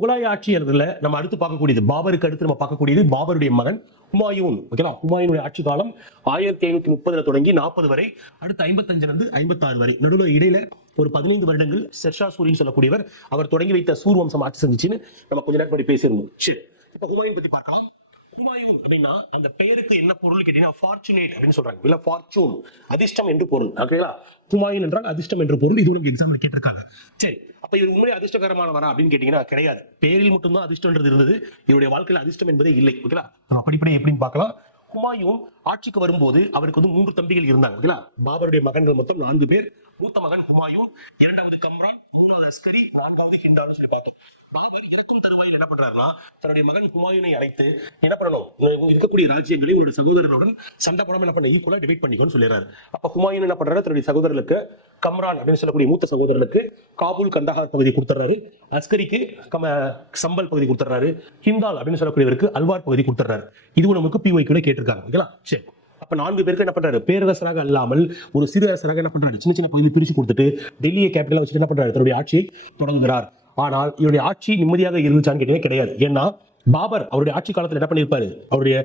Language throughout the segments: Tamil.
முகலாய ஆட்சியர்ல நம்ம அடுத்து பார்க்கக்கூடியது, பாபருக்கு அடுத்து நம்ம பார்க்கக்கூடியது பாபருடைய மகன் ஹுமாயூன். ஓகேவா? ஹுமாயூனுடைய ஆட்சி காலம் 1530 தொடங்கி 40 வரை, அடுத்து 55 56 வரை. நடுவில் இடையில ஒரு 15 வருடங்கள் ஷெர்ஷா சூரின்னு சொல்லக்கூடியவர் அவர் தொடங்கி வைத்த சூர் வம்சம் ஆட்சி செஞ்சுச்சுன்னு நம்ம கொஞ்ச நேரம் பற்றி பேசியிருந்தோம். சரி, இப்ப ஹுமாயூன் பத்தி பார்க்கலாம். ஹுமாயூன் அப்படின்னா அந்த பெயருக்கு என்ன பொருள் கேட்டீங்கன்னா ஃபார்ச்சுனேட் அப்படின்னு சொல்றாங்க, இல்ல ஃபார்ச்சூன், அதிர்ஷ்டம் என்று பொருள். ஓகேங்களா? ஹுமாயூன் என்றால் அதிர்ஷ்டம் என்று பொருள். இது உங்களுக்கு எக்ஸாம்பிள் கேட்டிருக்காங்க. சரி, அப்ப இது உண்மையை அதிர்ஷ்டகரமானவரா அப்படின்னு கேட்டீங்கன்னா கிடையாது. பேரில் மட்டும்தான் அதிர்ஷ்டம்ன்றது இருந்தது, இவருடைய வாழ்க்கையில் அதிர்ஷ்டம் என்பதே இல்லை. ஓகேங்களா? படிப்படி எப்படின்னு பார்க்கலாம். ஹுமாயூன் ஆட்சிக்கு வரும்போது அவருக்கு வந்து 3 தம்பிகள் இருந்தாங்க. ஓகேங்களா? பாபருடைய மகன்கள் மொத்தம் 4 பேர். மூத்த மகன் ஹுமாயூன், இரண்டாவது கம்ரான், மூணாவது அஸ்கரி, நான்காவது ஹிண்டால்னு சொல்லி பார்த்தோம். பாபர் இறக்கும் தருவாயில் என்ன பண்றாருன்னா தன்னுடைய மகன் ஹுமாயூனை அழைத்து என்ன பண்ணணும், இருக்கக்கூடிய ராஜ்யங்களை உங்களுடைய சகோதரனுடன் சண்டை போடாம என்ன பண்ண ஈக்குவலா டிவைட் பண்ணிக்கோன்னு சொல்லிடுறாரு. அப்ப ஹுமாயூன் என்ன பண்றாரு, தன்னுடைய சகோதரர்களுக்கு கம்ரான் அப்படின்னு சொல்லக்கூடிய மூத்த சகோதரனுக்கு காபூல் கந்தஹார் பகுதி கொடுத்துறாரு, அஸ்கரிக்கு சம்பல் பகுதி கொடுத்துறாரு, ஹிந்தால் அப்படின்னு சொல்லக்கூடியவருக்கு அல்வார் பகுதி கொடுத்துறாரு. இதுவும் நமக்கு பிஒய்க்குள்ள கேட்டிருக்காங்க. ஓகேங்களா? சரி, அப்ப 4 பேருக்கு என்ன பண்றாரு, பேரரசராக அல்லாமல் ஒரு சிறு அரசராக என்ன பண்றாரு, சின்ன சின்ன பகுதியை பிரிச்சு கொடுத்துட்டு டெல்லியை கேபிட்டலா வச்சுட்டு என்ன பண்றாரு, தன்னுடைய ஆட்சியை தொடங்குகிறார். ஆனால் இவருடைய ஆட்சி நிம்மதியாக இருந்துச்சான்னு கேட்டீங்கன்னா கிடையாது. ஏன்னா பாபர் அவருடைய ஆட்சி காலத்தில் என்ன பண்ணிருப்பாரு, அவருடைய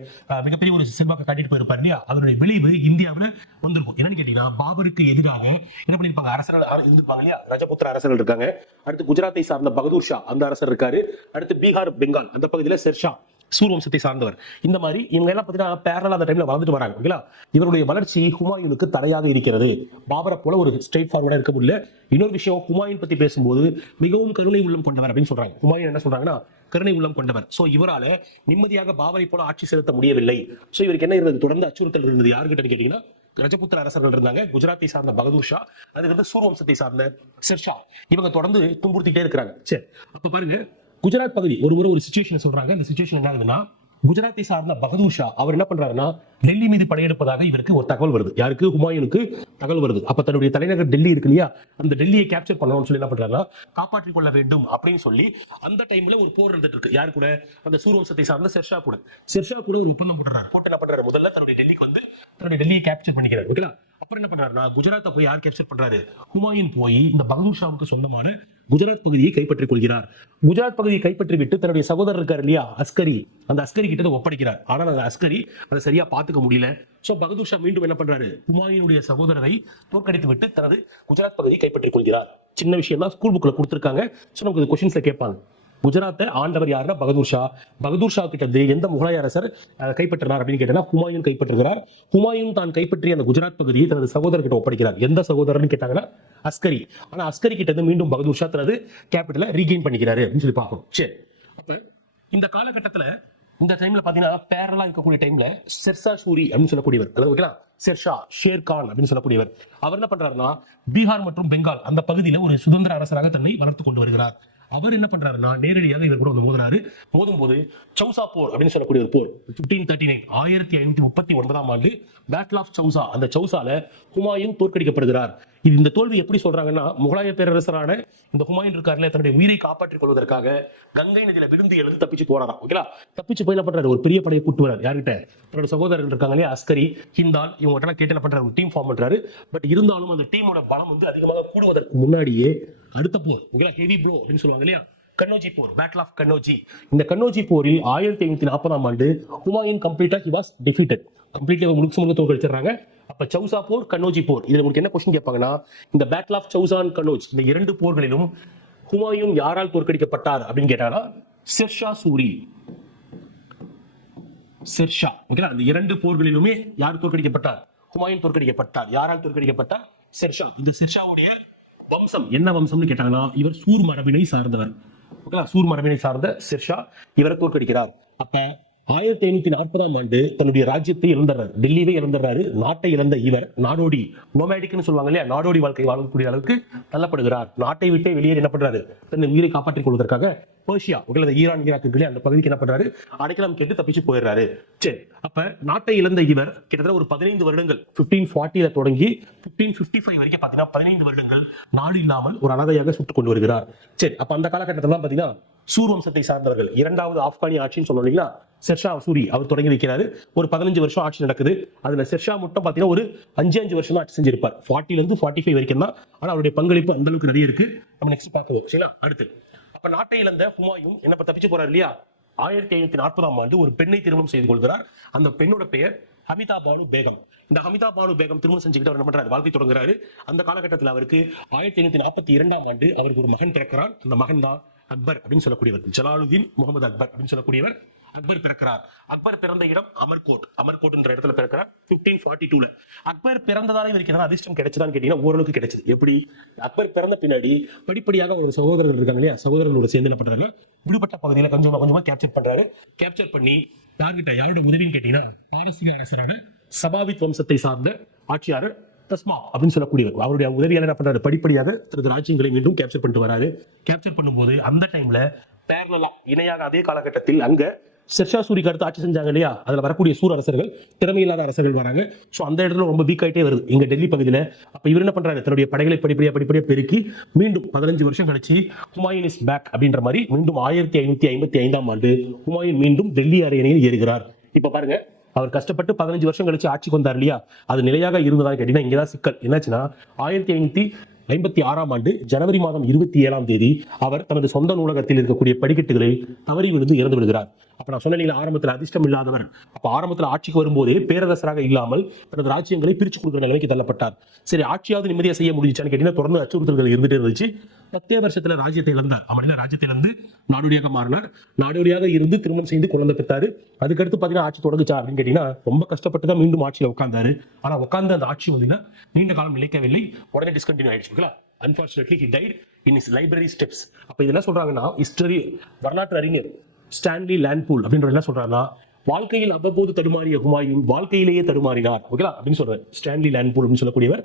மிகப்பெரிய ஒரு செல்வாக்க காட்டிட்டு போயிருப்பாரு இல்லையா, அதனுடைய விளைவு இந்தியாவில் வந்திருக்கும். என்னன்னு கேட்டீங்கன்னா பாபருக்கு எதிராக என்ன பண்ணிருப்பாங்க, அரசர்கள் இருந்திருப்பாங்க இல்லையா, ரஜபுத்திர அரசர்கள் இருக்காங்க. அடுத்து குஜராத்தை சார்ந்த பகதூர் ஷா அந்த அரசர் இருக்காரு. அடுத்து பீகார் பெங்கால் அந்த பகுதியில் ஷெர்ஷா சூர் வம்சத்தை சார்ந்தவர். இந்த மாதிரி இவங்க எல்லாம் பார்த்தீங்கன்னா பேரலா அந்த டைம்ல வளர்ந்துட்டு வராங்க. ஓகேங்களா? இவருடைய வளர்ச்சி ஹுமாயூனுக்கு தடையாக இருக்கிறது. பாபரை போல ஒரு ஸ்ட்ரெயிட் ஃபார்வர்டா இருக்க முடியல. இன்னொரு விஷயம், ஹுமாயூன் பத்தி பேசும்போது மிகவும் கருணை உள்ளம் கொண்டவர் அப்படின்னு சொல்றாங்க. ஹுமாயூன் என்ன சொல்றாங்கன்னா கருணை உள்ளம் கொண்டவர். சோ இவரால நிம்மதியாக பாபரை போல ஆட்சி செலுத்த முடியவில்லை. சோ இவருக்கு என்ன இருந்தது, தொடர்ந்து அச்சுறுத்தல் இருந்தது. யாருக்கிட்ட கேட்டீங்கன்னா ரஜபுத்திர அரசர்கள் இருந்தாங்க, குஜராத்தை சார்ந்த பகதூர் ஷா, அதுக்கு வந்து சூர் வம்சத்தை சார்ந்த ஷெர்ஷா. இவங்க தொடர்ந்து துன்புறுத்திட்டே இருக்கிறாங்க. சரி, அப்ப பாருங்க, குஜராத் பகுதி ஒரு சிச்சுவேஷன் சொல்றாங்க. இந்த சிச்சுவேஷன் என்ன ஆகுதுன்னா, குஜராத்தை சார்ந்த பகதூர் ஷா அவர் என்ன பண்றாருன்னா டெல்லி மீது படையெடுப்பதாக இவருக்கு ஒரு தகவல் வருது. யாருக்கு, ஹுமாயூனுக்கு தகவல் வருது. அப்ப தன்னுடைய தலைநகர் டெல்லி இருக்கு இல்லையா, அந்த டெல்லியை கேப்சர் பண்ணணும்னு சொல்லி என்ன பண்றாருன்னா காப்பாற்றிக் கொள்ள வேண்டும் அப்படின்னு சொல்லி அந்த டைம்ல ஒரு போர் இருந்துட்டு இருக்கு. யாரு கூட, அந்த சூர் வம்சத்தை சார்ந்த ஷெர்ஷா கூட. ஷெர்ஷா கூட ஒரு ஒப்பந்தம் போட்டுறாரு. போட்டு என்ன பண்றாரு, முதல்ல தன்னுடைய டெல்லிக்கு வந்து தன்னுடைய டெல்லியை கேப்சர் பண்ணிக்கிறாரு. ஓகேங்களா? அப்புறம் என்ன பண்றாருன்னா குஜராத்தை போய் யார் கேப்சர் பண்றாரு, ஹுமாயூன் போய் இந்த பகதூர் ஷாவுக்கு சொந்தமான குஜராத் பகுதியை கைப்பற்றிக் கொள்கிறார். குஜராத் பகுதியை கைப்பற்றி விட்டு தன்னுடைய சகோதரர் இருக்கார் இல்லையா அஸ்கரி, அந்த அஸ்கரி கிட்ட ஒப்படைக்கிறார். ஆனால் அந்த அஸ்கரி அதை சரியா பாத்துக்க முடியல. சோ பகதூர் ஷா மீண்டும் என்ன பண்றாரு, ஹுமாயூனுடைய சகோதரரை தோற்கடித்து விட்டு தனது குஜராத் பகுதியை கைப்பற்றிக் கொள்கிறார். சின்ன விஷயம் தான், ஸ்கூல் புக்ல கொடுத்திருக்காங்க. சோ நமக்கு கொஸ்டின்ஸ்ல கேட்பாங்க. குஜராத்தை ஆண்டவர் யாருன்னா பகதூர் ஷா. பகதூர் ஷா கிட்ட இருந்து எந்த முகலாய அரசர் கைப்பற்றினார் அப்படின்னு கேட்டா ஹுமாயூன் கைப்பற்றுகிறார். ஹுமாயூன் தான் கைப்பற்றிய அந்த குஜராத் பகுதியை தனது சகோதரர்கிட்ட ஒப்படைக்கிறார். எந்த சகோதரர்னு கேட்டாங்கன்னா அஸ்கரி. ஆனா அஸ்கரி கிட்ட இருந்து மீண்டும் பகதூர் ஷா தனது கேபிட்டலை ரீகெயின் பண்ணிக்கிறாரு அப்படின்னு சொல்லி பார்க்கணும். சரி, அப்ப இந்த காலகட்டத்துல இந்த டைம்ல பாத்தீங்கன்னா பேரலா இருக்கக்கூடிய டைம்ல ஷெர்ஷா சூரி அப்படின்னு சொல்லக்கூடியவர், ஓகேங்களா, ஷெர்ஷா ஷேர்கான் அப்படின்னு சொல்லக்கூடியவர், அவர் என்ன பண்றாருன்னா பீகார் மற்றும் பெங்கால் அந்த பகுதியில ஒரு சுதந்திர அரசராக தன்னை வளர்த்து கொண்டு வருகிறார். அவர் என்ன பண்றாருன்னா நேரடியாக இவர் கூட வந்து மோதுறாரு. மோதும் போது சௌசா போர் அப்படின்னு சொல்லக்கூடிய ஒரு போர் 1539 1539ஆம் ஆண்டு பேட்டில் ஆஃப் சௌசா, அந்த சௌசால ஹுமாயூன் தோற்கடிக்கப்படுகிறார். இந்த தோல்வி எப்படி சொல்றாங்கன்னா, முகலாய பேரரசரான இந்த ஹுமாயூன் இருக்காருல, தன்னுடைய உயிரை காப்பாற்றிக் கொள்வதற்காக கங்கை நதியில விழுந்து எழுந்து தப்பிச்சு போறாராம். ஓகேங்களா? தப்பிச்சு போய் என்ன பண்றாரு, ஒரு பெரிய படையை கூட்டு வராரு. யார்கிட்ட, தன்னோட சகோதரர்கள் இருக்காங்க இல்லையா அஸ்கரி, ஹிந்தால், இவங்க கேட்டு என்ன பண்றாரு, ஒரு டீம் ஃபார்ம் பண்றாரு. பட் இருந்தாலும் அந்த டீமோட பலம் வந்து அதிகமாக கூடுவதற்கு முன்னாடியே அடுத்த போர், ஹெவி ப்ளோ அப்படின்னு சொல்லுவாங்க இல்லையா, கன்னோஜி போர், பேட்டில் ஆஃப் கன்னோஜி. இந்த கன்னோஜி போரில் 1540ஆம் ஆண்டு ஹுமாயூன் கம்ப்ளீட்டா ஹி வாஸ் டிஃபீட்டட். கம்ப்ளீட்லி முழுக்க தோற்கடிச்சிடுறாங்க. அப்ப சௌசா போர், கன்னோஜி போர், இதுல உங்களுக்கு என்ன கொஸ்டின் கேட்பாங்கன்னா, இந்த battle of Chausa and Kannauj இந்த 2 போர்களிலும் ஹுமாயூன் யாரால் தோற்கடிக்கப்பட்டார் அப்படின்னு கேட்டாங்கன்னா ஷெர்ஷா சூரி, ஷெர்ஷா. ஓகேங்களா? இந்த 2 போர்களிலுமே யார் தோற்கடிக்கப்பட்டார், ஹுமாயூன் தோற்கடிக்கப்பட்டார். யாரால் தோற்கடிக்கப்பட்டார், ஷெர்ஷா. இந்த ஷெர்ஷாவுடைய வம்சம் என்ன வம்சம்னு கேட்டாங்கன்னா இவர் சூர் மரபினை சார்ந்தவர். ஓகேங்களா? சூர் மரபினை சார்ந்த ஷெர்ஷா இவரை தோற்கடிக்கிறார். அப்ப 1540ஆம் ஆண்டு தன்னுடைய ராஜ்யத்தை இழந்துறாரு, டெல்லியை இழந்துறாரு. நாட்டை இழந்த இவர் நாடோடி, நோமேடிக்னு சொல்லுவாங்க இல்லையா, நாடோடி வாழ்க்கை வாழக்கூடிய அளவுக்கு தள்ளப்படுகிறார். நாட்டை விட்டு வெளியே என்ன பண்றாரு, தன்னை உயிரை காப்பாற்றிக் கொள்வதற்காக பெர்ஷியா, ஈரான் ஈராக் அந்த பகுதிக்கு என்ன பண்றாரு, அடைக்கலம் கேட்டு தப்பிச்சு போயிடுறாரு. சரி, அப்ப நாட்டை இழந்த இவர் கிட்டத்தட்ட ஒரு 15 வருடங்கள் 1540 தொடங்கி 1555 வரைக்கும் பாத்தீங்கன்னா 15 வருடங்கள் நாடு இல்லாமல் ஒரு அனாதையாக சுட்டுக் கொண்டு வருகிறார். சரி, அப்ப அந்த காலகட்டத்தில் பாத்தீங்கன்னா சூர் வம்சத்தை சார்ந்தவர்கள், இரண்டாவது ஆப்கானிய ஆட்சின்னு சொன்னோம் இல்லைங்களா, ஷெர்ஷா சூரி அவர் தொடங்கி வைக்கிறாரு. ஒரு 15 வருஷம் ஆட்சி நடக்குது. அதுல ஷெர்ஷா மட்டும் பாத்தீங்கன்னா ஒரு 5 வருஷம் தான் ஆட்சி செஞ்சிருப்பார். 40ல இருந்து 45 வரைக்கும் தான். ஆனா அவருடைய பங்களிப்பு அந்த அளவுக்கு நிறைய இருக்கு. நம்ம நெக்ஸ்ட் பார்க்கலாம். சரிங்களா? அடுத்து அப்ப நாட்டை இழந்த ஹுமாயூன் என்ன தப்பிச்சு போறாரு இல்லையா, 1540ஆம் ஆண்டு ஒரு பெண்ணை திருமணம் செய்து கொள்கிறார். அந்த பெண்ணோட பெயர் ஹமிதா பானு பேகம். இந்த ஹமிதா பானு பேகம் திருமணம் செஞ்சுக்கிட்டு அவர் என்ன பண்றாரு, வாழ்க்கை தொடங்குறாரு. அந்த காலகட்டத்தில் அவருக்கு 1542ஆம் ஆண்டு அவருக்கு ஒரு மகன் பிறக்கிறான். அந்த மகன் தான் அக்பர் அப்படின்னு சொல்லக்கூடியவர், ஜலாலுதீன் முகமது அக்பர் அப்படின்னு சொல்லக்கூடியவர் அக்பர் பிறக்கிறார். அக்பர் பிறந்த இடம் அமர்கோட். அமர்கோட் என்ற இடத்துல பிறக்கிறார் 1542ல. அக்பர் பிறந்ததால இவருக்கு என்ன அதிர்ஷ்டம் கிடைச்சதான்னு கேட்டீங்கன்னா ஓரளவுக்கு கிடைச்சது. எப்படி, அக்பர் பிறந்த பின்னாடி படிப்படியாக ஒரு சகோதரர்கள் இருக்காங்க இல்லையா, சகோதரர்களோட சேர்ந்து என்ன பண்றாரு, விடுபட்ட பகுதியில கொஞ்சமா கேப்சர் பண்றாரு. கேப்சர் பண்ணி யாரோட உதவின்னு கேட்டீங்கன்னா பாரசீக அரசரான சபாவித் வம்சத்தை சார்ந்த ஆட்சியாளர் தஸ்மா அப்படின்னு சொல்லக்கூடியவர், அவருடைய உதவியாளர் என்ன பண்றாரு, படிப்படியாக தனது ராஜ்யங்களை மீண்டும் கேப்சர் பண்ணிட்டு வராரு. கேப்சர் பண்ணும்போது அந்த டைம்ல பேரலா இணையாக அதே காலகட்டத்தில் அங்க ஷெர்ஷா சூரிக்கு அடுத்து ஆட்சி செஞ்சாங்க இல்லையா, அதுல வரக்கூடிய சூர் அரசர்கள், திறமையில்லாத அரசர்கள் வராங்க. ஸோ அந்த இடத்துல ரொம்ப வீக் ஆயிட்டே வருது இங்க டெல்லி பகுதியில். அப்ப இவர் என்ன பண்றாரு, தன்னுடைய படைகளை படிப்படியா பெருக்கி மீண்டும் 15 வருஷம் கழிச்சு ஹுமாயூன் இஸ் பேக் அப்படின்ற மாதிரி மீண்டும் 1555ஆம் ஆண்டு ஹுமாயூன் மீண்டும் டெல்லி அரியணையில் ஏறுகிறார். இப்ப பாருங்க, அவர் கஷ்டப்பட்டு 15 வருஷம் கழிச்சு ஆட்சிக்கு வந்தார் இல்லையா, அது நிலையாக இருந்ததாக கேட்டீங்கன்னா இங்கதான் சிக்கல். என்னாச்சுன்னா 1556ஆம் ஆண்டு ஜனவரி மாதம் 27ஆம் தேதி அவர் தனது சொந்த நூலகத்தில் இருக்கக்கூடிய படிக்கட்டுகளில் தவறி விழுந்து இறந்து விடுகிறார். அப்ப நான் சொன்னீங்களா ஆரம்பத்தில் அதிர்ஷ்டம் இல்லாதவர், அப்ப ஆரம்பத்தில் ஆட்சிக்கு வரும்போதே பேரரசராக இல்லாமல் தனது ராஜ்யங்களை பிரிச்சு கொடுக்கிற நிலைமைக்கு தள்ளப்பட்டார். சரி, ஆட்சியாவது நிம்மதியாக செய்ய முடிஞ்சான்னு கேட்டீங்கன்னா தொடர்ந்து அச்சுறுத்தல்கள் இருந்துட்டே இருந்துச்சு. 10 வருஷத்துல ராஜ்யத்தை இழந்தார். அவன் ராஜ்யத்தை இழந்து நாடோடியாக மாறினார். நாடோடியாக இருந்து திருமணம் செய்து குழந்தை பெற்றாரு. அதுக்கடுத்து பாத்தீங்கன்னா ஆட்சி தொடங்குச்சா அப்படின்னு கேட்டீங்கன்னா ரொம்ப கஷ்டப்பட்டு தான் மீண்டும் ஆட்சியில் உட்கார்ந்தாரு. ஆனா உட்கார்ந்து அந்த ஆட்சி வந்து நீண்ட காலம் நிலைக்கவில்லை, உடனே டிஸ்கண்டினியூ ஆயிடுச்சு. Unfortunately he died in his library steps. அப்ப இது என்ன சொல்றாங்கன்னா, ஹிஸ்டரி வரலாற்று அறிஞர் ஸ்டான்லி லேண்ட்பூல் அப்படின்ற என்ன சொல்றாருன்னா, வாழ்க்கையில் அவ்வப்போது தடுமாறிய ஹுமாயூன் வாழ்க்கையிலேயே தடுமாறினார். ஓகேங்களா அப்படின்னு சொல்றாரு ஸ்டான்லி லேண்ட்பூல் அப்படின்னு சொல்லக்கூடியவர்.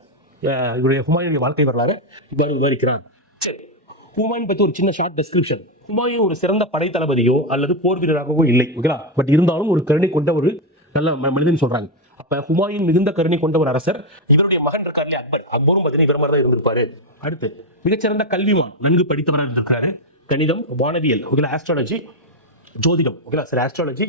இவருடைய ஹுமாயூனுடைய வாழ்க்கை வரலாறு இவ்வாறு விவரிக்கிறார். சரி, ஹுமாயூன் பத்தி ஒரு சின்ன ஷார்ட் டெஸ்கிரிப்ஷன். ஹுமாயூன் ஒரு சிறந்த படை தளபதியோ அல்லது போர் வீரராகவோ இல்லை. ஓகேங்களா, பட் இருந்தாலும் ஒரு கருணை கொண்ட ஒரு நல்ல மனிதன் சொல்றாங்க. அப்ப ஹுமாயூன் மிகுந்த கருணை கொண்ட ஒரு அரசர். இவருடைய மகன் இருக்கார் இல்லையா அக்பர், அக்பரும் பார்த்தீங்கன்னா இவர் மாதிரி தான் இருந்திருப்பாரு. அடுத்து மிகச்சிறந்த கல்விமான், நன்கு படித்தவராக இருந்திருக்காரு. கணிதம், வானவியல், ஆஸ்ட்ராலஜி, ஜோதிடம், ஆஸ்ட்ராலஜி,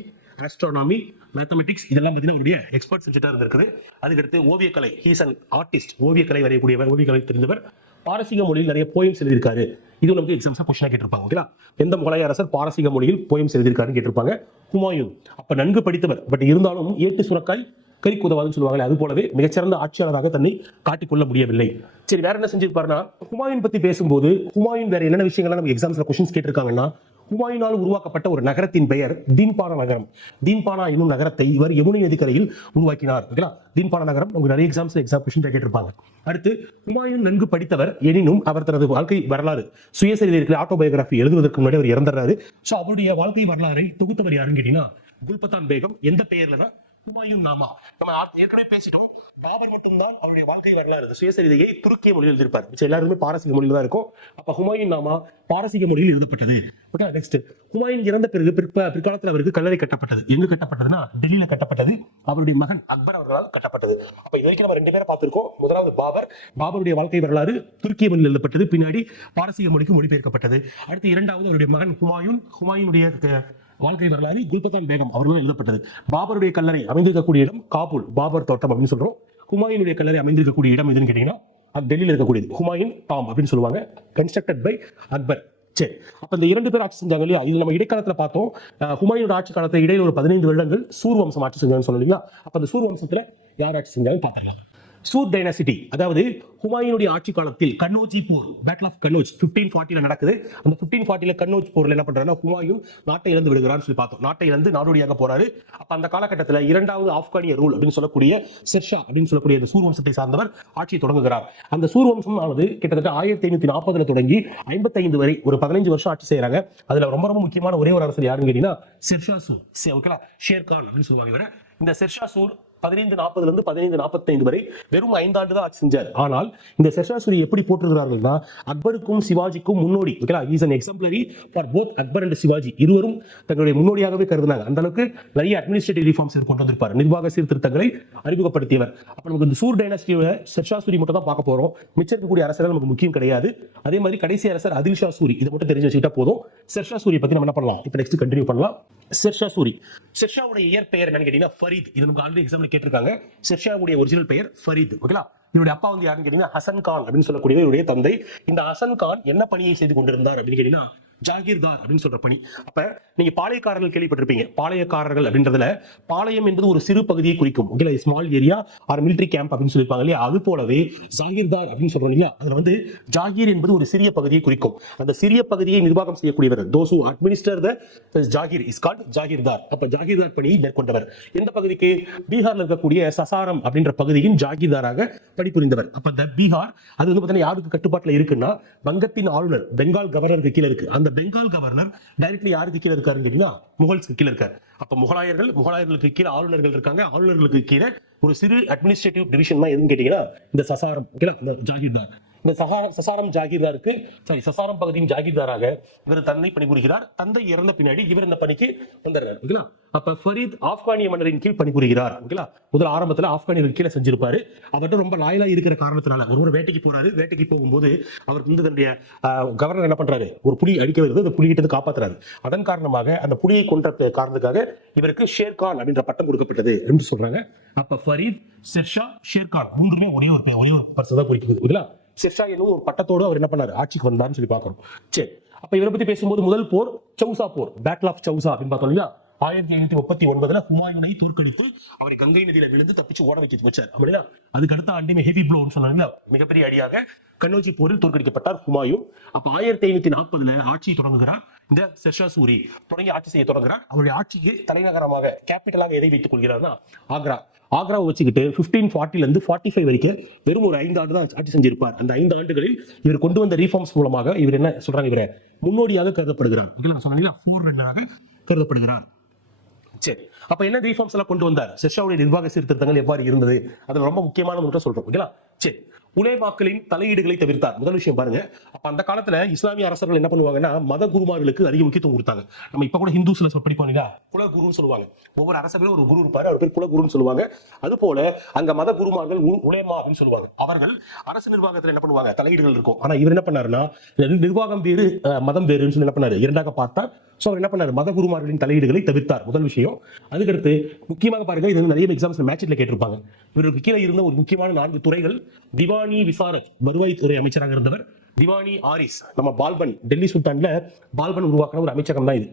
ஆஸ்ட்ரானமி, மேத்தமெட்டிக்ஸ் இதெல்லாம் பார்த்தீங்கன்னா அவருடைய எக்ஸ்பர்ட் சப்ஜெக்டா இருந்திருக்குது. அதுக்கடுத்து ஓவியக்கலை, ஹீஸ் அன் ஆர்டிஸ்ட், ஓவியக்கலை வரையக்கூடியவர், ஓவியக்கலை தெரிந்தவர். பாரசீக மொழியில் நிறைய போயம்ஸ் எழுதியிருக்காரு. இது நமக்கு எக்ஸாம்ஸா கொஸ்டினா கேட்டிருப்பாங்க. ஓகேங்களா, எந்த முகலாய அரசர் பாரசீக மொழியில் போயம்ஸ் எழுதியிருக்காருன்னு கேட்டிருப்பாங்க. ஹுமாயூன் அப்ப நன்கு படித்தவர், பட் இருந்தாலும் ஏட்டு சுரக்காய் கறிக்கு உதவாதுன்னு சொல்லுவாங்களே, அது போலவே மிகச்சிறந்த ஆட்சியாளராக தன்னை காட்டிக்கொள்ள முடியவில்லை. சரி, வேற என்ன செஞ்சிருப்பாருன்னா, ஹுமாயூன் பத்தி பேசும்போது ஹுமாயூன் வேற என்னென்ன விஷயங்கள்லாம் நமக்கு எக்ஸாம்ஸ்ல கொஸ்டின்ஸ் கேட்டிருக்காங்கன்னா, ஹுமாயூனால் உருவாக்கப்பட்ட ஒரு நகரத்தின் பெயர் தீன்பானா நகரம். தீன்பானா என்னும் நகரத்தை இவர் யமுனை நதிக்கரையில் உருவாக்கினார். தீன்பானா நகரம் உங்களுக்கு நிறைய எக்ஸாம் கொஸ்டின் கேட்டிருப்பாங்க. அடுத்து ஹுமாயூன் நன்கு படித்தவர், எனினும் அவர் தனது வாழ்க்கை வரலாறு சுயசரிதை இருக்கிற ஆட்டோபயோகிராஃபி எழுதுவதற்கு முன்னாடி அவர் இறந்துறாரு. ஸோ அவருடைய வாழ்க்கை வரலாறை தொகுத்தவர் யாருன்னு கேட்டீங்கன்னா குல்பத்தான் பேகம். எந்த பெயர்லனா ஹுமாயூன் நாமா. நம்ம ஏற்கனவே பேசிட்டோம், பாபர் மட்டும்தான் அவருடைய வாழ்க்கை வரலாறு சுயசரிதையை துருக்கிய மொழியில் எழுதியிருப்பார். எல்லாருமே பாரசீக மொழியில் தான் இருக்கும். அப்ப ஹுமாயூன் நாமா பாரசீக மொழியில் எழுதப்பட்டது. நெக்ஸ்ட், ஹுமாயூன் இறந்த பிறகு பிற்காலத்தில் அவருக்கு கல்லறை கட்டப்பட்டது. எங்க கட்டப்பட்டதுன்னா டெல்லியில கட்டப்பட்டது. அவருடைய மகன் அக்பர் அவர்களால் கட்டப்பட்டது. அப்ப இது வரைக்கும் நம்ம 2 பேரை பார்த்திருக்கோம். முதலாவது பாபருடைய வாழ்க்கை வரலாறு துருக்கிய மொழியில் எழுதப்பட்டது, பின்னாடி பாரசீக மொழிக்கு மொழிபெயர்க்கப்பட்டது. அடுத்து இரண்டாவது அவருடைய மகன் ஹுமாயூனுடைய வாழ்க்கை வரலாறு குல்பத்தான் பேகம் அவர்களும் எழுதப்பட்டது. பாபருடைய கல்லறை அமைந்திருக்கக்கூடிய இடம் காபூல், பாபர் தோட்டம் அப்படின்னு சொல்றோம். ஹுமாயூனுடைய கல்லறை அமைந்திருக்கக்கூடிய இடம் எதுன்னு கேட்டீங்கன்னா டெல்லியில் இருக்கக்கூடியது ஹுமாயூன் டாம் அப்படின்னு சொல்லுவாங்க, கன்ஸ்ட்ரக்டட் பை அக்பர். சரி, அப்ப இந்த 2 பேர் ஆட்சி செஞ்சாங்க இல்லையா, இது நம்ம இடைக்காலத்துல பார்த்தோம். ஹுமாயூனோட ஆட்சி காலத்துல இடையில ஒரு 15 வருடங்கள் சூர் வம்சம் ஆட்சி செஞ்சாங்கன்னு சொன்னீங்களா. அப்ப அந்த சூர் வம்சத்துல யார் ஆட்சி செஞ்சாங்கன்னு பார்த்துக்கலாம். சூர் டைனாசிட்டி, அதாவது ஹுமாயூனுடைய ஆட்சி காலத்தில் கன்னோஜி போர், பேட்டில் ஆஃப் கன்னோஜ் 1540 நடக்குது. அந்த 1540 கன்னோஜ் போர்ல என்ன பண்றாருன்னா ஹுமாயூன் நாட்டை இழந்து விடுகிறான்னு சொல்லி பார்த்தோம். நாட்டை இழந்து நாடோடியாக போறாரு. அப்ப அந்த காலகட்டத்தில் 2வது ஆப்கானிய ரூல் அப்படின்னு சொல்லக்கூடிய ஷெர்ஷா அப்படின்னு சொல்லக்கூடிய அந்த சூர் வம்சத்தை சார்ந்தவர் ஆட்சியை தொடங்குகிறார். அந்த சூர் வம்சம் ஆனது கிட்டத்தட்ட 1540 தொடங்கி 55 வரை ஒரு 15 வருஷம் ஆட்சி செய்யறாங்க. அதுல ரொம்ப ரொம்ப முக்கியமான ஒரே ஒரு அரசர் யாருன்னு கேட்டீங்கன்னா ஷெர்ஷா சூர், ஷேர்கான் அப்படின்னு சொல்லுவாங்க. இந்த ஷெர்ஷா சூர் 1540 இருந்து 1545 வரை வெறும் 5 ஆண்டு தான் ஆட்சி செஞ்சார். ஆனால் இந்த ஷெர்ஷா சூரி எப்படி போட்டிருக்கிறார்கள்னா அக்பருக்கும் சிவாஜிக்கும் முன்னோடி. Is an exemplary for both Akbar and Shivaji. இருவரும் தங்களுடைய முன்னோடியாகவே கருதினாங்க. அந்த அளவுக்கு நிறைய அட்மினிஸ்ட்ரேட்டிவ் ரிஃபார்ம்ஸ் கொண்டு வந்திருப்பார், நிர்வாக சீர்திருத்தங்களை அறிமுகப்படுத்தியவர். அப்ப நமக்கு இந்த சூர் டைனாஸ்டியோட ஷெர்ஷா சூரி மட்டும் தான் பார்க்க போறோம். மிச்சம் இருக்கக்கூடிய அரசர்கள் நமக்கு முக்கியம் கிடையாது. அதே மாதிரி கடைசி அரசர் அதில் ஷா சூரி, இதை மட்டும் தெரிஞ்சு வச்சுக்கிட்டா போதும். ஷெர்ஷா சூரி பத்தி நம்ம என்ன பண்ணலாம், இப்போ நெக்ஸ்ட் கண்டினியூ பண்ணலாம். ஷெர்ஷா சூரி, ஷெர்ஷாவுடைய இயற்பெயர் என்னன்னு கேட்டீங்கன்னா ஃபரீத். இது நமக்கு ஆல்ரெடி எக்ஸாம்ல கேட்டிருக்காங்க. ஷெர்ஷாவுடைய ஒரிஜினல் பெயர் ஃபரீத். ஓகேங்களா, இவருடைய அப்பா வந்து யாருன்னு கேட்டீங்கன்னா ஹசன் கான் அப்படின்னு சொல்லக்கூடிய இவருடைய தந்தை. இந்த ஹசன் கான் என்ன பணியை செய்து கொண்டிருந்தார் அப்படின்னு கேட்டீங்கன்னா ஜாகீர்தார் அப்படின்னு சொல்ற பணி. அப்ப நீங்க பாளையக்காரர்கள் கேள்விப்பட்டிருப்பீங்க. பாளையக்காரர்கள் அப்படின்றதுல பாளையம் என்பது ஒரு சிறு பகுதியை குறிக்கும். Okay, small area or military camp அப்படின்னு சொல்லியிருப்பாங்க இல்லையா, அது போலவே ஜாகீர்தார் அப்படின்னு சொல்றோம் இல்லையா, அதுல வந்து ஜாகீர் என்பது ஒரு சிறிய பகுதியை குறிக்கும். அந்த சிறிய பகுதியை நிர்வாகம் செய்யக்கூடியவர்கள், those who administer the Zakir is called ஜாகீர்தார். அப்ப ஜாகீர்தார் பணியை மேற்கொண்டவர். எந்த பகுதிக்கு? பீகார்ல இருக்கக்கூடிய சசாரம் அப்படின்ற பகுதியின் ஜாகீர்தாராக பணிபுரிந்தவர். அப்ப இந்த பீகார் அது வந்து பார்த்தீங்கன்னா யாருக்கு கட்டுப்பாட்டில் இருக்குன்னா, வங்கத்தின் ஆளுநர் பெங்கால் கவர்னருக்கு கீழே இருக்கு. அந்த பெங்கால் கவர்னர் டைரக்ட்லி யாருக்கு கீழே இருக்காருன்னு கேட்டீங்கன்னா முகல்ஸ்க்கு கீழே இருக்காரு. அப்ப முகலாயர்களுக்கு கீழே ஆளுநர்கள் இருக்காங்க. ஆளுநர்களுக்கு கீழே ஒரு சிறு அட்மினிஸ்ட்ரேட்டிவ் டிவிஷன் தான் எதுன்னு கேட்டீங்கன்னா இந்த சசாரம், இந்த ஜாகீர்தார். இந்த சசாரம் ஜாகீர்தாருக்கு சசாரம் பகுதியின் ஜாகீர்தாராக இவர் தன்னை பணிபுரிகிறார். தந்தை இறந்த பின்னாடி இவர் இந்த பணிக்கு வந்துடுறார். ஓகேங்களா? அப்ப ஃபரீத் ஆப்கானிய மன்னரின் கீழ் பணிபுரிகிறார். ஓகேங்களா? முதல் ஆரம்பத்துல ஆப்கானியர்கள் கீழே செஞ்சிருப்பாரு. அவர்கிட்ட ரொம்ப லாயலா இருக்கிற காரணத்தினால ஒரு வேட்டைக்கு போறாரு. வேட்டைக்கு போகும்போது அவருக்கு வந்து தன்னுடைய கவர்னர் என்ன பண்றாரு, ஒரு புலி அடிக்க வருது, அந்த புலிகிட்ட காப்பாத்துறாரு. அதன் காரணமாக அந்த புலியை கொன்ற காரணத்துக்காக இவருக்கு ஷேர்கான் அப்படின்ற பட்டம் கொடுக்கப்பட்டது என்று சொல்றாங்க. அப்ப ஃபரீத், ஷெர்ஷா, ஷேர்கான் மூன்றுமே ஒரே ஒரு பர்சன் தான் குறிக்குது. ஓகேங்களா? ஷெர்ஷா என்னும் ஒரு பட்டத்தோடு அவர் என்ன பண்ணாரு, ஆட்சிக்கு வந்தார்னு சொல்லி பார்க்கிறோம். சரி, அப்ப இவரை பத்தி பேசும்போது முதல் போர் சௌசா போர், பேட்டில் ஆஃப் சௌசா அப்படின்னு பார்த்தோம் இல்லையா, 1539 ஹுமாயூனை தோற்கடித்து அவரை கங்கை நதியில விழுந்து தப்பிச்சு ஓட வைக்க வச்சார். அப்படின்னா அதுக்கு அடுத்த ஆண்டு ஹெவி ப்ளோன்னு சொன்னாங்க, மிகப்பெரிய அடியாக கன்னோஜி போரில் தோற்கடிக்கப்பட்டார் ஹுமாயூன். அப்ப 1540 ஆட்சி தொடங்குகிறார். இந்த ஷெர்ஷா சூரி தொடங்கி ஆட்சி செய்ய தொடங்குகிறார். அவருடைய ஆட்சிக்கு தலைநகரமாக கேபிட்டலாக எதை வைத்துக் கொள்கிறார்னா ஆக்ரா. ஆக்ராவை வச்சுக்கிட்டு 1540 இருந்து 45 வரைக்கும் வெறும் ஒரு 5 ஆண்டு தான் ஆட்சி செஞ்சிருப்பார். அந்த 5 ஆண்டுகளில் இவர் கொண்டு வந்த ரீஃபார்ம்ஸ் மூலமாக இவர் என்ன சொல்றாங்க, இவரை முன்னோடியாக கருதப்படுகிறார். சொன்னாங்க கருதப்படுகிறார். சரி, அப்ப என்ன ரீஃபார்ம்ஸ் எல்லாம் கொண்டு வந்தார், ஷெர்ஷாவுடைய நிர்வாக சீர்திருத்தங்கள் எவ்வாறு இருந்தது, அது ரொம்ப முக்கியமான ஒன்று சொல்றோம். ஓகேங்களா? சரி, உலேமாக்களின் தலையீடுகளை தவிர்த்தார். முதல் விஷயம் பாருங்க, அப்ப அந்த காலத்துல இஸ்லாமிய அரசர்கள் என்ன பண்ணுவாங்கன்னா மத குருமார்களுக்கு அதிக முக்கியத்துவம் கொடுத்தாங்க. நம்ம இப்ப கூட ஹிந்துஸ்ல படிப்போம், குலகுருன்னு சொல்லுவாங்க. ஒவ்வொரு அரசர்களும் ஒரு குரு இருப்பாரு, அவர் பேர் குலகுருன்னு சொல்லுவாங்க. அது போல அங்க மத குருமார்கள் உலேமா அப்படின்னு சொல்லுவாங்க. அவர்கள் அரசு நிர்வாகத்துல என்ன பண்ணுவாங்க, தலையீடுகள் இருக்கும். ஆனா இவர் என்ன பண்ணாருன்னா நிர்வாகம் வேறு மதம் வேறுன்னு சொல்லி என்ன பண்ணாரு, இரண்டாக பார்த்தா. சோ அவர் என்ன பண்ணாரு, மத குருமார்களின் தலையீடுகளை தவிர்த்தார். முதல் விஷயம். அதுக்கடுத்து முக்கியமாக பாருங்க, இது நிறைய எக்ஸாம்ஸ்ல மேட்ச்ல கேட்டிருப்பாங்க. இவருக்கு கீழே இருந்த ஒரு முக்கியமான 4 துறைகள், திவானி விசாரத் வருவாய்த்துறை அமைச்சராக இருந்தவர், திவானி ஆரிஸ் நம்ம பால்பன் டெல்லி சுல்தான்ல பால்பன் உருவாக்கின ஒரு அமைச்சகம் தான் இது.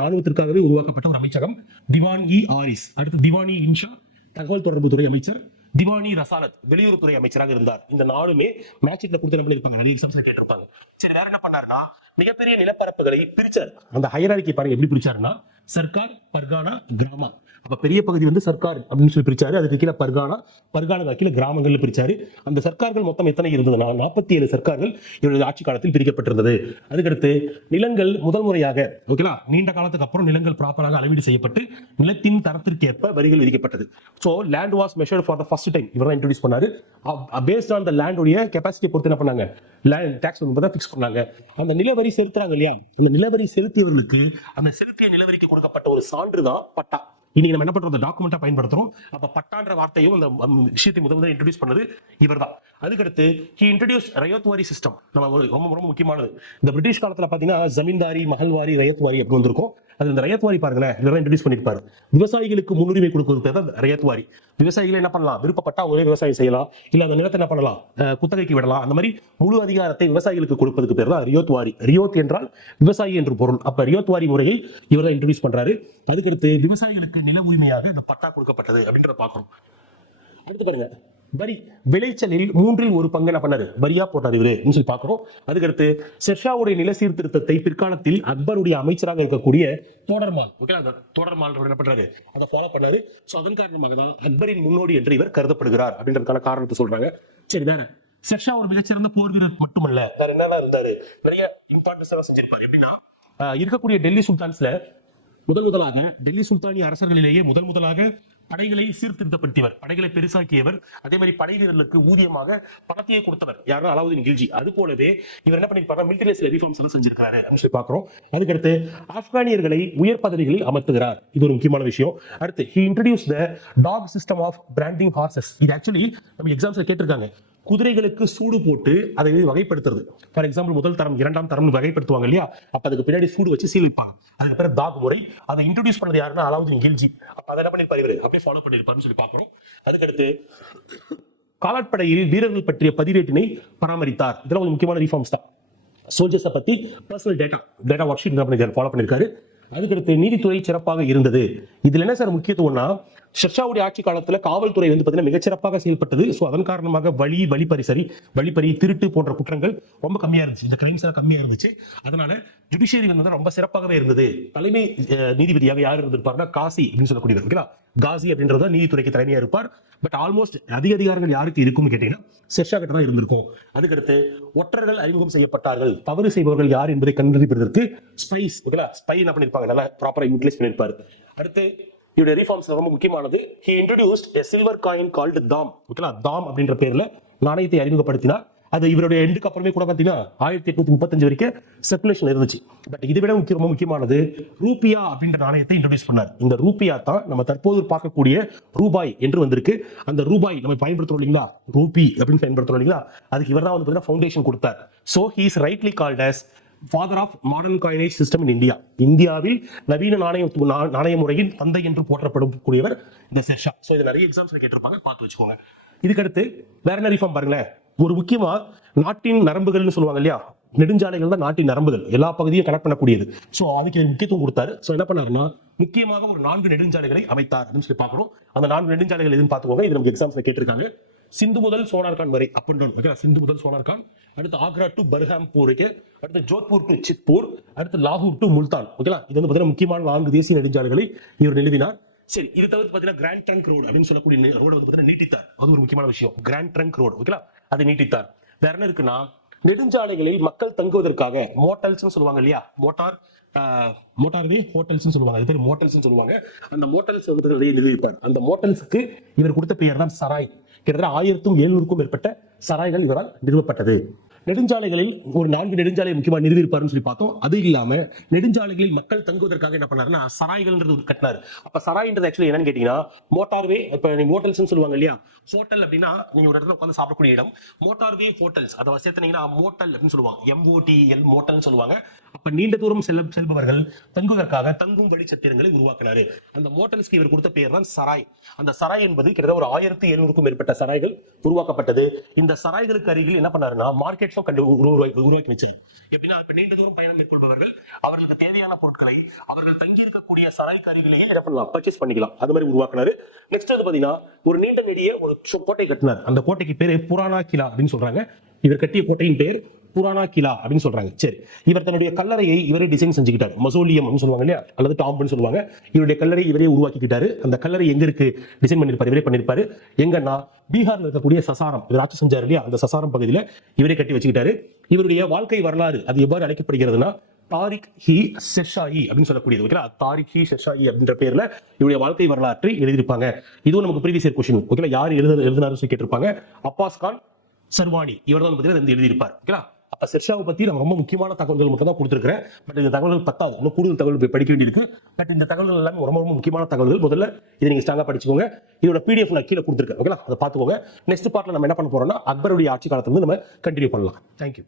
ராணுவத்திற்காகவே உருவாக்கப்பட்ட ஒரு அமைச்சகம் திவான் ஆரிஸ். அடுத்து திவானி இன்ஷா தகவல் தொடர்பு துறை அமைச்சர், திவானி ரசாலத் வெளியுறவுத்துறை அமைச்சராக இருந்தார். இந்த 4மே மேட்ச்ல கொடுத்து என்ன பண்ணிருப்பாங்க, நிறைய எக்ஸாம்ஸ்ல கேட்டிருப்பாங்க. சரி, வேற என்ன பண்ணாருன்னா மிகப்பெரிய நிலப்பரப்புகளை பிரிச்சார். அந்த ஹையரார்கி பாருங்க எப்படி பிரிச்சாருன்னா சர்க்கார், பர்கானா, கிராமா. அப்ப பெரிய பகுதி வந்து சர்க்கார் அப்படின்னு சொல்லி பிரிச்சாரு. அதுக்கு கீழே பர்கானா கீழே கிராமங்கள்ல பிரிச்சாரு. அந்த சர்க்கார்கள் மொத்தம் எத்தனை இருந்ததுன்னா 47 சர்க்கார்கள் இவருடைய ஆட்சி காலத்தில் பிரிக்கப்பட்டிருந்தது. அதுக்கடுத்து நிலங்கள் முதல் முறையாக ஓகேங்களா நீண்ட காலத்துக்கு அப்புறம் நிலங்கள் ப்ராப்பராக அளவீடு செய்யப்பட்டு நிலத்தின் தரத்திற்கு ஏற்ப வரிகள் விதிக்கப்பட்டது. So land was measured for the first time. இவர் தான் இன்ட்ரோடியூஸ் பண்ணாரு. பேஸ்ட் ஆன் த லேண்டுடைய கெப்பாசிட்டி பொறுத்து என்ன பண்ணாங்க, லேண்ட் டாக்ஸ் வந்து ஃபிக்ஸ் பண்ணாங்க. அந்த நிலவரி செலுத்துறாங்க இல்லையா, அந்த நிலவரி செலுத்தியவர்களுக்கு அந்த செலுத்திய நிலவரிக்கு கொடுக்கப்பட்ட ஒரு சான்று தான் பட்டா. இன்னைக்கு நம்ம என்ன பண்றோம், டாக்குமெண்டா பயன்படுத்துறோம். அப்ப பட்டான்ற வார்த்தையும் அந்த விஷயத்தை முதல்ல இன்ட்ரோடியூஸ் பண்ணது இவர்தான். அதுக்கடுத்து he introduced ரயத்வாரி சிஸ்டம். நம்ம ரொம்ப ரொம்ப முக்கியமானது. இந்த பிரிட்டிஷ் காலத்துல பாத்தீங்கன்னா ஜமீன்தாரி, மகள்வாரி, ரயத்வாரி அப்படி வந்திருக்கும். அது இந்த ரயத்வாரி பாருங்களேன், இதெல்லாம் இன்ட்ரோடியூஸ் பண்ணிருப்பாரு. விவசாயிகளுக்கு முன்னுரிமை கொடுக்கிறது பேர் தான் ரயத்வாரி. விவசாயிகள் என்ன பண்ணலாம், விருப்பப்பட்டா ஒரே விவசாயம் செய்யலாம், இல்ல அந்த நிலத்தை என்ன பண்ணலாம், குத்தகைக்கு விடலாம். அந்த மாதிரி முழு அதிகாரத்தை விவசாயிகளுக்கு கொடுப்பதுக்கு பேர் தான் ரியோத்வாரி. ரியோத் என்றால் விவசாயி என்று பொருள். அப்ப ரியோத்வாரி முறையை இவர் தான் இன்ட்ரோடியூஸ் பண்றாரு. அதுக்கடுத்து விவசாயிகளுக்கு நில உரிமையாக இந்த பட்டா கொடுக்கப்பட்டது அப்படின்றத பாக்குறோம். அடுத்து பாருங்க, வரி விளைச்சலில் 1/3 பங்கு என்ன பண்ணாரு, வரியா போட்டார் இவரு சொல்லி பாக்குறோம். அதுக்கடுத்து ஷெர்ஷாவுடைய நில சீர்திருத்தத்தை பிற்காலத்தில் அக்பருடைய அமைச்சராக இருக்கக்கூடிய தோடர்மால் தோடர்மால் என்ன பண்றாரு, அதை ஃபாலோ பண்ணாரு. சோ அதன் காரணமாக தான் அக்பரின் முன்னோடி என்று இவர் கருதப்படுகிறார் அப்படின்றதுக்கான காரணத்தை சொல்றாங்க. சரி, வேற ஷெர்ஷா ஒரு மிகச்சிறந்த போர் வீரர் மட்டுமல்ல, வேற என்னெல்லாம் இருந்தாரு, நிறைய இம்பார்ட்டன்ஸ் எல்லாம் செஞ்சிருப்பாரு. எப்படின்னா இருக்கக்கூடிய டெல்லி சுல்தான்ஸ்ல முதலாக டெல்லி சுல்தானிய அரசர்களிலேயே முதலாக படைகளை சீர்திருத்தப்படுத்தியவர், படைகளை பெருசாக்கியவர், அதே மாதிரி படை வீரர்களுக்கு ஊதியமாக பணத்தையே கொடுத்தவர் யாரும் அலாவுதீன் கில்ஜி. அது போலவே இவர் என்ன பண்ணிருப்பாரு, மிலிட்டரி ரிஃபார்ம்ஸ் எல்லாம் செஞ்சிருக்காரு அப்படின்னு சொல்லி பாக்குறோம். அதுக்கடுத்து ஆப்கானியர்களை உயர் பதவிகளில் அமர்த்துகிறார். இது ஒரு முக்கியமான விஷயம். அடுத்து he introduced the dog system of branding horses. இது ஆக்சுவலி நம்ம எக்ஸாம்ஸ்ல கேட்டிருக்காங்க. குதிரைகளுக்கு சூடு போட்டு அதை வகைப்படுத்துறது. ஃபார் எக்ஸாம்பிள் முதல் தரம், 2ஆம் தரம் வகைப்படுத்துவாங்க இல்லையா, அப்ப அதுக்கு பின்னாடி சூடு வச்சு சீல் வைப்பாங்க. அதுக்கு பேர் டாக் முறை. அதை இன்ட்ரோடியூஸ் பண்ணது யாருன்னா அலாவுதீன் கில்ஜி. அப்ப அதை என்ன பண்ணிருப்பாரு, இவரு அப்படியே ஃபாலோ பண்ணிருப்பாருன்னு சொல்லி பாக்குறோம். அதுக்கடுத்து காலாட்படையில் வீரர்கள் பற்றிய பதிவேட்டினை பராமரித்தார். இதெல்லாம் ஒரு முக்கியமான ரிஃபார்ம்ஸ் தான். சோல்ஜர்ஸை பத்தி personal data work sheet follow பண்ணியிருக்காரு. அதுக்கடுத்து நீதித்துறை சிறப்பாக இருந்தது. இதுல என்ன சார் முக்கியத்துவம்னா, ஷெர்ஷாவுடைய ஆட்சி காலத்துல காவல்துறை வந்து பார்த்தீங்கன்னா மிகச்சிறப்பாக செயல்பட்டது. ஸோ அதன் காரணமாக வழிப்பறி, திருட்டு போன்ற குற்றங்கள் ரொம்ப கம்மியா இருந்துச்சு. இந்த கிரைம்ஸ் எல்லாம் கம்மியா இருந்துச்சு. அதனால ஜுடிஷியரி வந்து ரொம்ப சிறப்பாகவே இருந்தது. தலைமை நீதிபதியாக யார் இருந்திருப்பாருன்னா காசி அப்படின்னு சொல்லக்கூடியவர். ஓகேங்களா, காசி அப்படின்றத நீதித்துறைக்கு தலைமையா இருப்பார். பட் ஆல்மோஸ்ட் அதிகாரங்கள் யாருக்கு இருக்கும்னு கேட்டீங்கன்னா ஷெர்ஷா கிட்ட தான் இருந்திருக்கும். அதுக்கடுத்து ஒற்றர்கள் அறிமுகம் செய்யப்பட்டார்கள். தவறு செய்பவர்கள் யார் என்பதை கண்டுபிடிப்பதற்கு ஸ்பைஸ், ஓகேங்களா, ஸ்பை என்ன பண்ணிருப்பாங்க, நல்லா ப்ராப்பரா யூட்டிலைஸ் பண்ணிருப்பாரு. அடுத்து இவருடைய ரிஃபார்ம்ஸ் ரொம்ப முக்கியமானது. He introduced a silver coin called தாம். ஓகேங்களா, தாம் அப்படின்ற பேர்ல நாணயத்தை அறிமுகப்படுத்தினார். அது இவருடைய எண்டுக்கு அப்புறமே கூட பார்த்தீங்கன்னா 1835 வரைக்கும் சர்க்குலேஷன் இருந்துச்சு. பட் இதை விட ரொம்ப முக்கியமானது ரூபியா அப்படின்ற நாணயத்தை இன்ட்ரோடியூஸ் பண்ணார். இந்த ரூபியா தான் நம்ம தற்போது பார்க்கக்கூடிய ரூபாய் என்று வந்திருக்கு. அந்த ரூபாய் நம்ம பயன்படுத்துறோம் இல்லைங்களா, ரூபி அப்படின்னு பயன்படுத்துறோம் இல்லைங்களா, அதுக்கு இவர் தான் வந்து பார்த்தீங்கன்னா ஃபவுண்டேஷன் கொடுத்தார். So he is rightly called as father of modern coinage system in India. இந்தியாவில் நவீன நாணய முறையின் தந்தை என்று போற்றப்படக்கூடியவர் இந்த ஷெர்ஷா. ஸோ இது நிறைய எக்ஸாம்ஸ்ல கேட்டிருப்பாங்க, பார்த்து வச்சுக்கோங்க. இதுக்கடுத்து வேற என்ன ரிஃபார்ம் பாருங்களேன். ஒரு முக்கியமா நாட்டின் நரம்புகள்னு சொல்லுவாங்க இல்லையா, நெடுஞ்சாலைகள் தான் நாட்டின் நரம்புகள், எல்லா பகுதியும் கனெக்ட் பண்ணக்கூடியது. ஸோ அதுக்கு முக்கியத்துவம் கொடுத்தாரு. ஸோ என்ன பண்ணாருன்னா முக்கியமாக ஒரு 4 நெடுஞ்சாலைகளை அமைத்தார் அப்படின்னு சொல்லி பார்க்கணும். அந்த 4 நெடுஞ்சாலைகள் எதுன்னு பார்த்துக்கோங்க. இது நமக்கு எக்ஸாம்ஸ்ல கேட்டிருக்காங்க. சிந்து முதல் சோனார்கான் வரை, அப் அண்ட் டவுன். ஓகே, சிந்து முதல் சோனார்கான், அடுத்து ஆக்ரா டு பர்ஹாம்பூருக்கு, அடுத்து ஜோத்பூர் டு சித்பூர், அடுத்து லாகூர் டு முல்தான். ஓகேங்களா, இது வந்து பார்த்தீங்கன்னா முக்கியமான 4 தேசிய நெடுஞ்சாலைகளை இவர் நிறுவினார். சரி, இது தவிர்த்து பார்த்தீங்கன்னா கிராண்ட் ட்ரங்க் ரோடு அப்படின்னு சொல்லக்கூடிய ரோடு வந்து பார்த்தீங்கன்னா நீட்டித்தார். அது ஒரு முக்கியமான விஷயம், கிராண்ட் ட்ரங்க் ரோடு. ஓகேங்களா, அதை நீட்டித்தார். வேற என்ன இருக்குன்னா, நெடுஞ்சாலைகளில் மக்கள் தங்குவதற்காக மோட்டல்ஸ் சொல்லுவாங்க இல்லையா, மோட்டார்வே ஹோட்டல்ஸ் சொல்லுவாங்க, அது பேர் மோட்டல்ஸ் சொல்லுவாங்க. அந்த மோட்டல்ஸ் வந்து நிறுவிப்பார். அந்த மோட்டல்ஸுக்கு இவர் கொடுத்த பெயர் தான் சராய். கிட்டத்தட்ட 1700க்கும் மேற்பட்ட சராய்கள் இவரால் நிறுவப்பட்டது. நெடுஞ்சாலைகளில் ஒரு 4 நெடுஞ்சாலை முக்கியமாக நிறுவியிருப்பாருன்னு சொல்லி பார்த்தோம். அது இல்லாம நெடுஞ்சாலைகளில் மக்கள் தங்குவதற்காக என்ன பண்ணாருன்னா சராய்கள்ன்றது கட்டினார். அப்ப சராய்ன்றது ஆக்சுவலி என்னன்னு கேட்டீங்கன்னா மோட்டார்வே. இப்ப நீங்க ஹோட்டல்ஸ் சொல்லுவாங்க இல்லையா, ஹோட்டல் அப்படின்னா நீங்க ஒரு இடத்துல உட்காந்து சாப்பிடக்கூடிய இடம். மோட்டார்வே ஹோட்டல்ஸ் அதை சேர்த்தீங்கன்னா மோட்டல் அப்படின்னு சொல்லுவாங்க, MOTL மோட்டல்னு சொல்லுவாங்க. அப்ப நீண்ட தூரம் செல்பவர்கள் தங்குவதற்காக தங்கும் வழி சத்திரங்களை உருவாக்கினாரு. அந்த மோட்டல்ஸ்க்கு இவர் கொடுத்த பெயர் தான் சராய். அந்த சராய் என்பது கிட்டத்தட்ட ஒரு 1700க்கும் மேற்பட்ட சராய்கள் உருவாக்கப்பட்டது. இந்த சராய்களுக்கு அருகில் என்ன பண்ணாருன்னா மார்க்கெட் உருவாக்கி வச்சார். எப்படின்னா இப்ப நீண்ட தூரம் பயணம் மேற்கொள்பவர்கள் அவர்களுக்கு தேவையான பொருட்களை அவர்கள் தங்கி இருக்கக்கூடிய சராய் கருவிலேயே என்ன பண்ணலாம், பர்ச்சேஸ் பண்ணிக்கலாம். அது மாதிரி உருவாக்குனாரு. நெக்ஸ்ட் வந்து பாத்தீங்கன்னா ஒரு நீண்ட நெடிய ஒரு கோட்டை கட்டினார். அந்த கோட்டைக்கு பேரு புராணா கிலா அப்படின்னு சொல்றாங்க. இவர் கட்டிய கோட்டையின் பேர் புராணா கிலா அப்படின்னு சொல்றாங்க. சரி, இவர் தன்னுடைய கல்லறையை இவரே டிசைன் செஞ்சுக்கிட்டாரு. மசோலியம் சொல்லுவாங்க இல்லையா, அல்லது டாம்ப்னு சொல்லுவாங்க. இவருடைய கல்லறை இவரே உருவாக்கிக்கிட்டாரு. அந்த கல்லறை எங்க இருக்கு டிசைன் பண்ணிருப்பாரு, இவரே பண்ணிருப்பாரு. எங்கன்னா பீகார்ல இருக்கக்கூடிய சசாரம், இவர் ஆட்சி செஞ்சாரு இல்லையா, அந்த சசாரம் பகுதியில இவரே கட்டி வச்சுக்கிட்டாரு. இவருடைய வாழ்க்கை வரலாறு அது எவ்வாறு அழைக்கப்படுகிறதுனா தாரிக் ஹி ஷெர்ஷாயி அப்படின்னு சொல்லக்கூடியது. ஓகேங்களா, தாரிக் ஹி ஷெர்ஷாயி அப்படின்ற பேர்ல இவருடைய வாழ்க்கை வரலாற்றை எழுதியிருப்பாங்க. இதுவும் நமக்கு ப்ரீவியஸ் இயர் கொஸ்டின். ஓகேங்களா, யார் எழுதினாரு கேட்டிருப்பாங்க. அப்பாஸ் கான் சர்வானி, இவர் தான் பார்த்தீங்கன்னா எழுதியிருப்பார். ஓகேங்களா, அப்ப ஷெர்ஷாவை பத்தி நம்ம ரொம்ப முக்கியமான தகவல்கள் மட்டும் தான் கொடுத்துருக்கிறேன். பட் இந்த தகவல்கள் பத்தாது, இன்னும் கூடுதல் தகவல் படிக்க வேண்டியிருக்கு. பட் இந்த தகவல்கள் எல்லாமே ரொம்ப முக்கியமான தகவல்கள். முதல்ல இதை நீங்க ஸ்ட்ராங்கா படிச்சுக்கோங்க. இதோட PDF நான் கீழே கொடுத்துருக்கேன். ஓகேங்களா, அதை பார்த்துக்கோங்க. நெக்ஸ்ட் பார்ட்ல நம்ம என்ன பண்ண போறோம்னா அக்பருடைய ஆட்சி காலத்துல இருந்து நம்ம கண்டினியூ பண்ணலாம். தேங்க்யூ.